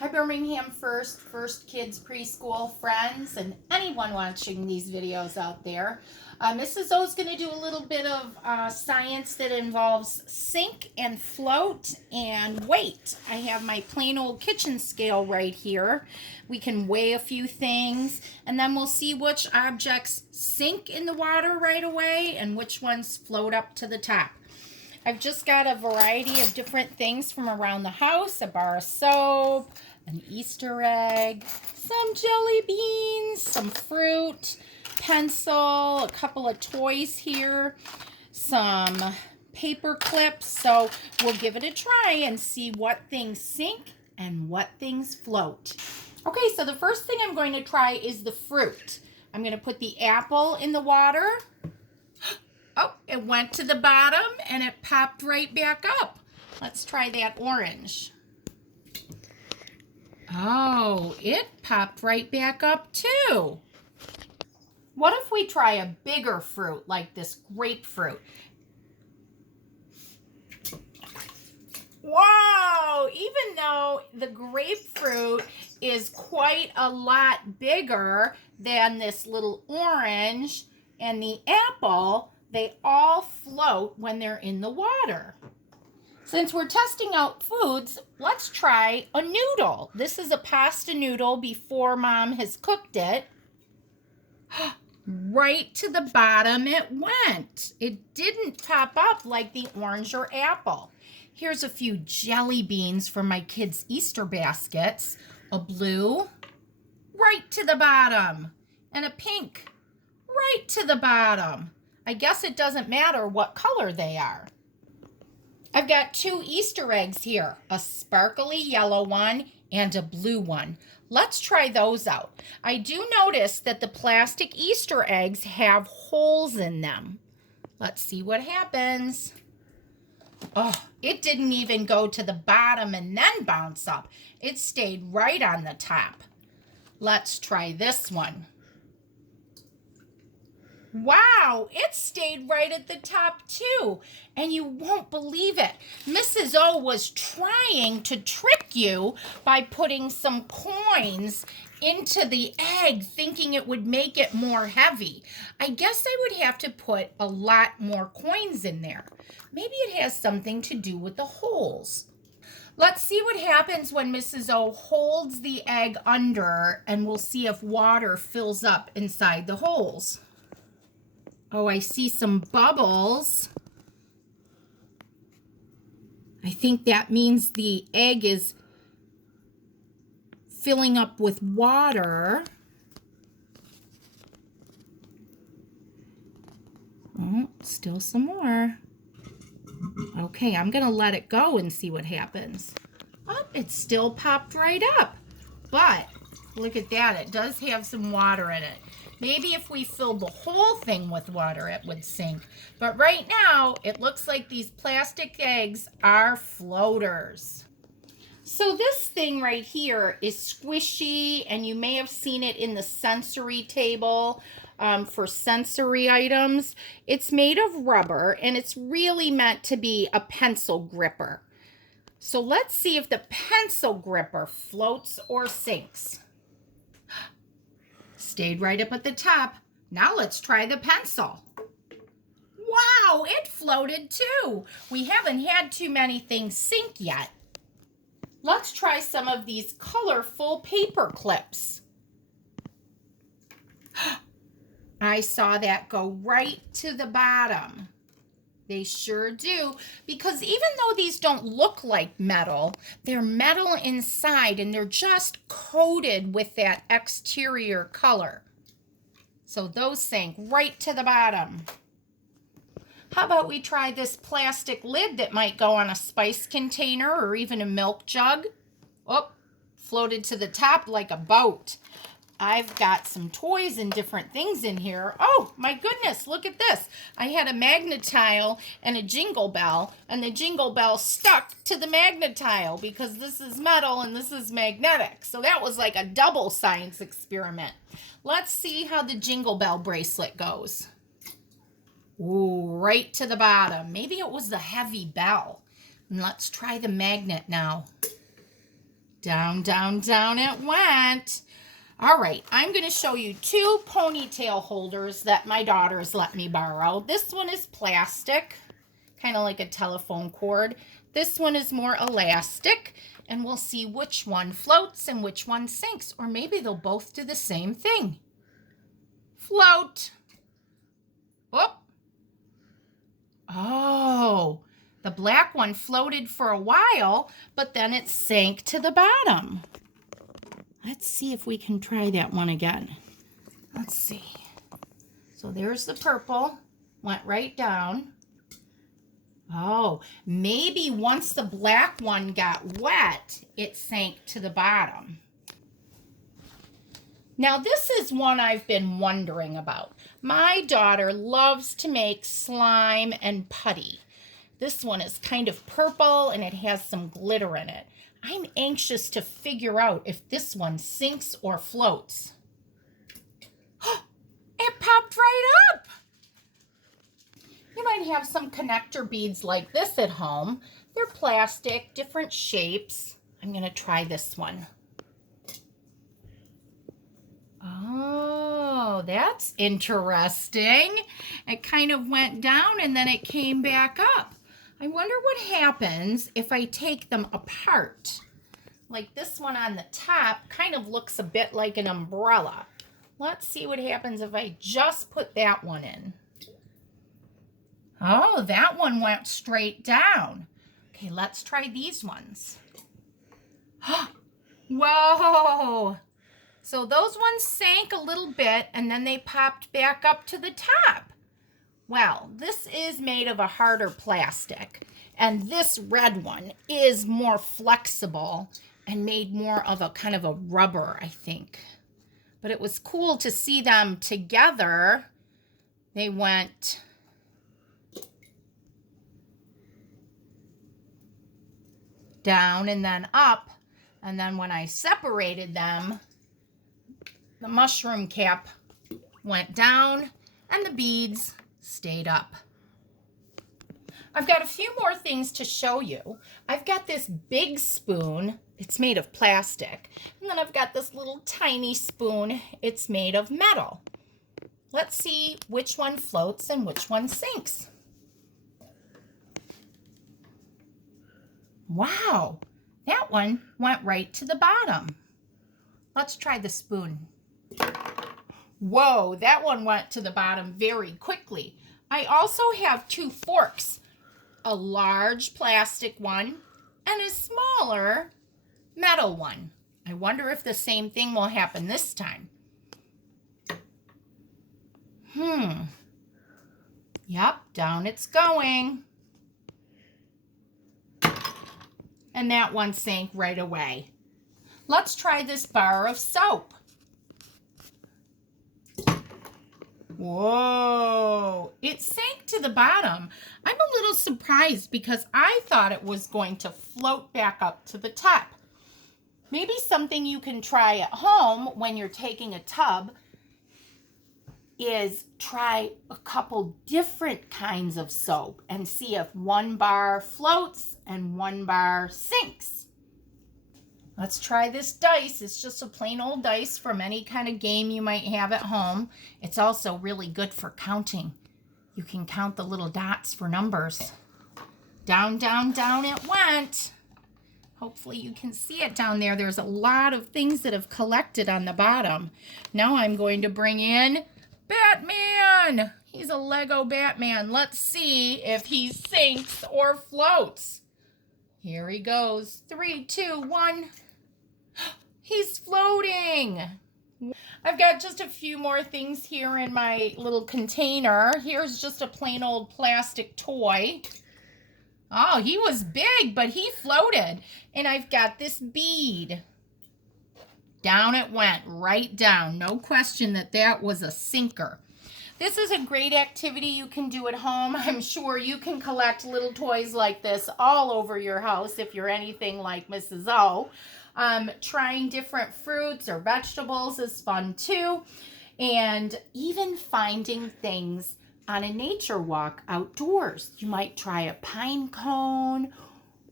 Hi, Birmingham First Kids Preschool friends, and anyone watching these videos out there. Mrs. O is going to do a little bit of science that involves sink and float and weight. I have my plain old kitchen scale right here. We can weigh a few things, and then we'll see which objects sink in the water right away and which ones float up to the top. I've just got a variety of different things from around the house, a bar of soap, an Easter egg, some jelly beans, some fruit, pencil, a couple of toys here, some paper clips. So we'll give it a try and see what things sink and what things float. Okay, so the first thing I'm going to try is the fruit. I'm going to put the apple in the water. Oh, it went to the bottom and it popped right back up. Let's try that orange. Oh, it popped right back up too. What if we try a bigger fruit like this grapefruit? Wow, even though the grapefruit is quite a lot bigger than this little orange and the apple, they all float when they're in the water. Since we're testing out foods, let's try a noodle. This is a pasta noodle before Mom has cooked it. Right to the bottom it went. It didn't pop up like the orange or apple. Here's a few jelly beans from my kids' Easter baskets. A blue, right to the bottom. And a pink, right to the bottom. I guess it doesn't matter what color they are. I've got two Easter eggs here, a sparkly yellow one and a blue one. Let's try those out. I do notice that the plastic Easter eggs have holes in them. Let's see what happens. Oh, it didn't even go to the bottom and then bounce up. It stayed right on the top. Let's try this one. Wow, it stayed right at the top too. And you won't believe it. Mrs. O was trying to trick you by putting some coins into the egg, thinking it would make it more heavy. I guess I would have to put a lot more coins in there. Maybe it has something to do with the holes. Let's see what happens when Mrs. O holds the egg under, and we'll see if water fills up inside the holes. Oh, I see some bubbles. I think that means the egg is filling up with water. Oh, still some more. Okay, I'm going to let it go and see what happens. Oh, it still popped right up. But look at that. It does have some water in it. Maybe if we filled the whole thing with water, it would sink. But right now, it looks like these plastic eggs are floaters. So this thing right here is squishy, and you may have seen it in the sensory table for sensory items. It's made of rubber, and it's really meant to be a pencil gripper. So let's see if the pencil gripper floats or sinks. Stayed right up at the top. Now let's try the pencil. Wow, it floated too. We haven't had too many things sink yet. Let's try some of these colorful paper clips. I saw that go right to the bottom. They sure do, because even though these don't look like metal, they're metal inside and they're just coated with that exterior color. So those sank right to the bottom. How about we try this plastic lid that might go on a spice container or even a milk jug? Oh, floated to the top like a boat. I've got some toys and different things in here. Oh, my goodness, look at this. I had a magnetile and a jingle bell, and the jingle bell stuck to the magnetile because this is metal and this is magnetic. So that was like a double science experiment. Let's see how the jingle bell bracelet goes. Ooh, right to the bottom. Maybe it was the heavy bell. And let's try the magnet now. Down, down, down it went. All right, I'm going to show you two ponytail holders that my daughters let me borrow. This one is plastic, kind of like a telephone cord. This one is more elastic, and we'll see which one floats and which one sinks, or maybe they'll both do the same thing. Float. Whoop. Oh, the black one floated for a while, but then it sank to the bottom. Let's see if we can try that one again. Let's see. So there's the purple, went right down. Oh, maybe once the black one got wet, it sank to the bottom. Now this is one I've been wondering about. My daughter loves to make slime and putty. This one is kind of purple and it has some glitter in it. I'm anxious to figure out if this one sinks or floats. It popped right up. You might have some connector beads like this at home. They're plastic, different shapes. I'm going to try this one. Oh, that's interesting. It kind of went down and then it came back up. I wonder what happens if I take them apart. Like this one on the top kind of looks a bit like an umbrella. Let's see what happens if I just put that one in. Oh, that one went straight down. Okay, let's try these ones. Whoa! So those ones sank a little bit and then they popped back up to the top. Well, this is made of a harder plastic, and this red one is more flexible and made more of a kind of a rubber, I think. But it was cool to see them together. They went down and then up, and then when I separated them, the mushroom cap went down and the beads stayed up. I've got a few more things to show you. I've got this big spoon. It's made of plastic. And then I've got this little tiny spoon. It's made of metal. Let's see which one floats and which one sinks. Wow, that one went right to the bottom. Let's try the spoon. Whoa, that one went to the bottom very quickly. I also have two forks, a large plastic one and a smaller metal one. I wonder if the same thing will happen this time. Yep, down it's going. And that one sank right away. Let's try this bar of soap. Whoa, it sank to the bottom. I'm a little surprised because I thought it was going to float back up to the top. Maybe something you can try at home when you're taking a tub is try a couple different kinds of soap and see if one bar floats and one bar sinks. Let's try this dice. It's just a plain old dice from any kind of game you might have at home. It's also really good for counting. You can count the little dots for numbers. Down, down, down it went. Hopefully you can see it down there. There's a lot of things that have collected on the bottom. Now I'm going to bring in Batman. He's a Lego Batman. Let's see if he sinks or floats. Here he goes. 3, 2, 1. He's floating. I've got just a few more things here in my little container. Here's just a plain old plastic toy. Oh, he was big, but he floated. And I've got this bead. Down it went, right down. No question that that was a sinker. This is a great activity you can do at home. I'm sure you can collect little toys like this all over your house if you're anything like Mrs. O. Trying different fruits or vegetables is fun too. And even finding things on a nature walk outdoors. You might try a pine cone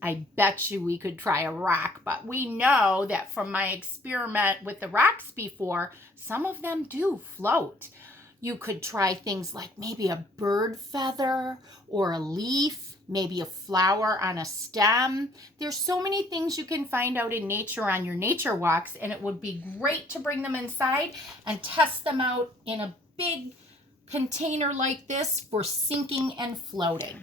I bet you we could try a rock, but we know that from my experiment with the rocks before, some of them do float. You could try things like maybe a bird feather or a leaf, maybe a flower on a stem. There's so many things you can find out in nature on your nature walks, and it would be great to bring them inside and test them out in a big container like this for sinking and floating.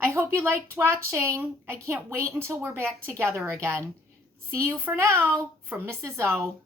I hope you liked watching. I can't wait until we're back together again. See you for now from Mrs. O.